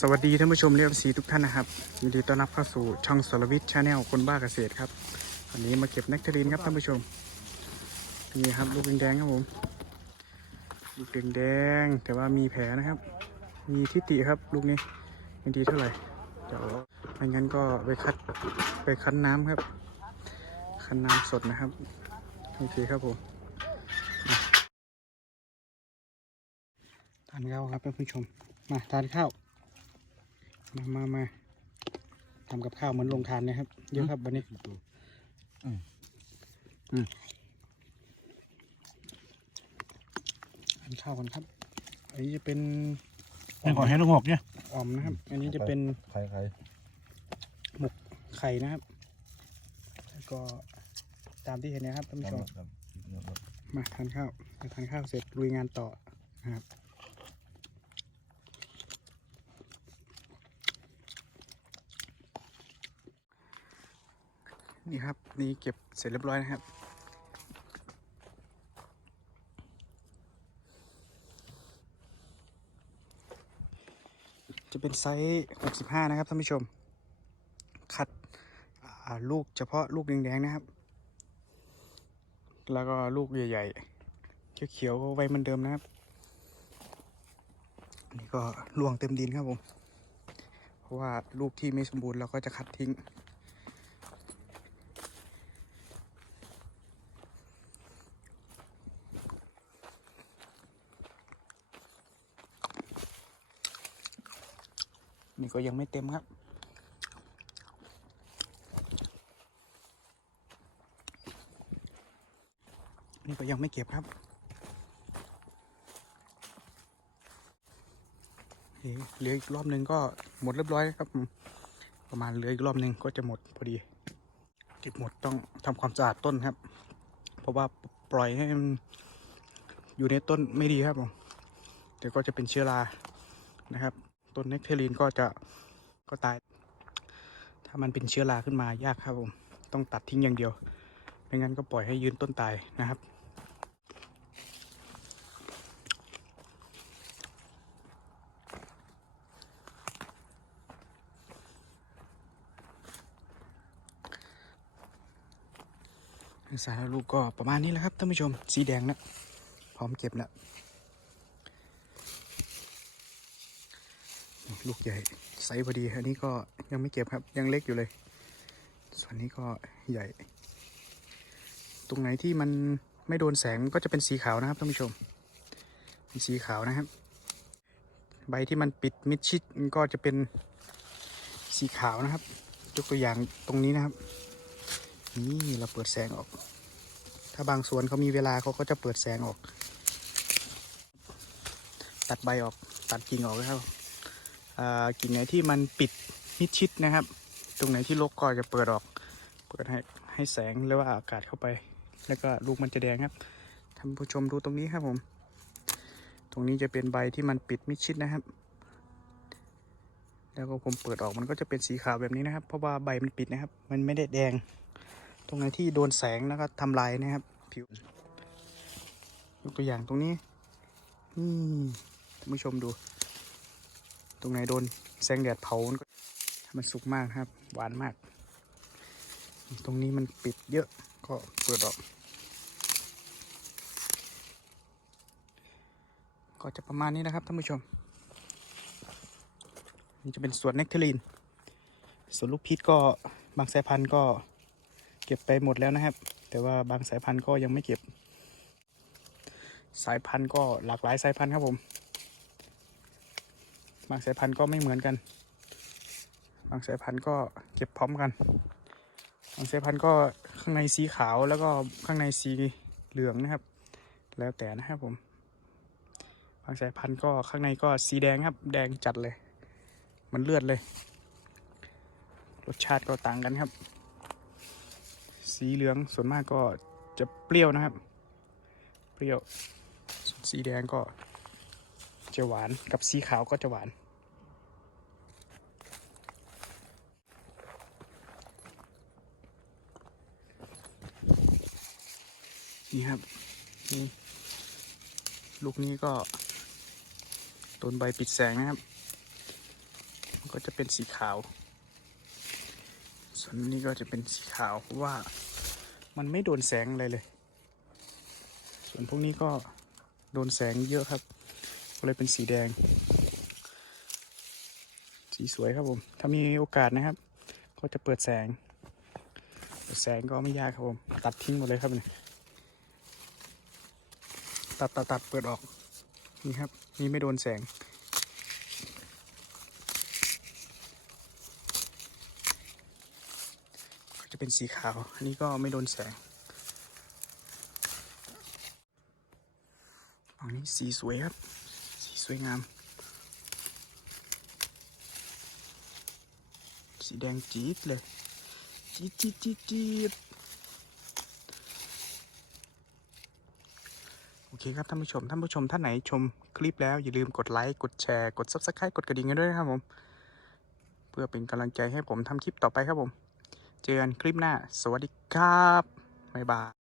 สวัสดีท่านผู้ชมเรียบสีทุกท่านนะครับยินดีต้อนรับเข้าสู่ช่องสรวิทย์ชาแนลคนบ้าเกษตรครับวันนี้มาเก็บแนคเทอรีนครับท่านผู้ชมนี่ครับลูกแดงๆครับผมลูกแดงๆแต่ว่ามีแผลนะครับ มีทิฏฐิครับลูกนี้ไม่ดีเท่าไหร่เดี๋ยวไม่งั้นก็ไปคัดไปคั้นน้ำครับ คั้นน้ำสดนะครับโอเคครับผมทานข้าวครับท่านผู้ชมมาทานข้าว มามามาทำกับข้าวเหมือนลงทานนะครับ เยอะครับวันนี้อืมอืมทานข้าวกันครับ อันนี้จะเป็นนี่ก่อนให้ลูกหกเนี่ยอ่อมนะครับ อันนี้จะเป็นใครใครไข่นะครับ แล้วก็ตามที่เห็นนะครับท่านผู้ชมมาทานข้าวมาทานข้าวเสร็จลุยงานต่อนะครับ นี่ครับ นี่เก็บเสร็จเรียบร้อยนะครับ จะเป็นไซส์ 65 นะครับท่านผู้ชม คัดลูกเฉพาะลูกแดงๆนะครับ แล้วก็ลูกใหญ่ๆ เขียวๆไว้เหมือนเดิมนะครับนนี้ก็ล่วงเต็มดินครับผม เพราะว่าลูกที่ไม่สมบูรณ์เราก็จะคัดทิ้ง นี่ก็ยังไม่เต็มครับ นี่ก็ยังไม่เก็บครับเหลืออีกรอบหนึ่งก็หมดเรียบร้อยแล้วครับ ประมาณเหลืออีกรอบหนึ่งก็จะหมดพอดีเก็บหมดต้องทำความสะอาดต้นครับ เพราะว่าปล่อยให้มันอยู่ในต้นไม่ดีครับผมเดี๋ยวก็จะเป็นเชื้อรานะครับ ต้นเนกเทอรีนก็จะก็ตาย ถ้ามันเป็นเชื้อราขึ้นมายากครับผมต้องตัดทิ้งอย่างเดียวไม่งั้นก็ปล่อยให้ยืนต้นตายนะครับสารลูกก็ประมาณนี้แหละครับท่านผู้ชมสีแดงนะพร้อมเก็บแล้ว ลูกใหญ่ไซส์พอดี อันนี้ก็ยังไม่เก็บครับ ยังเล็กอยู่เลย ส่วนนี้ก็ใหญ่ ตรงไหนที่มันไม่โดนแสงก็จะเป็นสีขาวนะครับท่านผู้ชมเป็นสีขาวนะครับ ใบที่มันปิดมิดชิดมันก็จะเป็นสีขาวนะครับยกตัวอย่างตรงนี้นะครับ นี่เราเปิดแสงออก ถ้าบางส่วนเขามีเวลาเขาก็จะเปิดแสงออก ตัดใบออกตัดกิ่งออกนะครับ กิ่งไหนที่มันปิดมิดชิดนะครับ ตรงไหนที่รกก็จะเปิดออก เปิดให้ให้แสงหรือว่าอากาศเข้าไป แล้วก็ลูกมันจะแดงครับท่านผู้ชมดูตรงนี้ครับผม ตรงนี้จะเป็นใบที่มันปิดมิดชิดนะครับ แล้วก็ผมเปิดออกมันก็จะเป็นสีขาวแบบนี้นะครับ เพราะว่าใบมันปิดนะครับ มันไม่ได้แดง ตรงไหนที่โดนแสงแล้วก็ทำลายนะครับผิวยกตัวอย่างตรงนี้นี่ท่านผู้ชมดู ตรงไหนโดนแสงแดดเผามันก็มันสุกมากครับ หวานมาก ตรงนี้มันปิดเยอะก็เปิดออก ก็จะประมาณนี้นะครับท่านผู้ชม นี่จะเป็นสวนเนกเทอรีนส่วนลูกพีชก็บางสายพันธุ์ก็เก็บไปหมดแล้วนะครับ แต่ว่าบางสายพันธุ์ก็ยังไม่เก็บ สายพันธุ์ก็หลากหลายสายพันธุ์ครับผม บางสายพันธุ์ก็ไม่เหมือนกัน บางสายพันธุ์ก็เก็บพร้อมกัน บางสายพันธุ์ก็ข้างในสีขาวแล้วก็ข้างในสีเหลืองนะครับ แล้วแต่นะครับผม บางสายพันธุ์ก็ข้างในก็สีแดงครับ แดงจัดเลย มันเลือดเลย รสชาติก็ต่างกันครับ สีเหลืองส่วนมากก็จะเปรี้ยวนะครับ เปรี้ยว สีแดงก็จะหวานกับสีขาวก็จะหวาน นี่ครับนี่ลูกนี้ก็โดนใบปิดแสงนะครับ ก็จะเป็นสีขาว ส่วนนี้ก็จะเป็นสีขาวเพราะว่ามันไม่โดนแสงอะไรเลย ส่วนพวกนี้ก็โดนแสงเยอะครับก็เลยเป็นสีแดง สีสวยครับผม ถ้ามีโอกาสนะครับ ก็จะเปิดแสง เปิดแสงก็ไม่ยากครับผม ตัดทิ้งหมดเลยครับเนี่ย ตัดตัดตัดเปิดออก นี่ครับ นี่ไม่โดนแสง ก็จะเป็นสีขาว อันนี้ก็ไม่โดนแสงอันนี้สีสวยครับ สีสวยงาม สีแดงจี๊ดเลย จี๊ดจี๊ดจี๊ดจี๊ดโอ เคครับท่านผู้ชม ท่านผู้ชมท่านไหนชมคลิปแล้วอย่าลืมกดไลค์กดแชร์กด Subscribe กดกระดิ่งกันด้วยนะครับผม เพื่อเป็นกำลังใจให้ผมทำคลิปต่อไปครับผม เจอกันคลิปหน้า สวัสดีครับบ๊ายบาย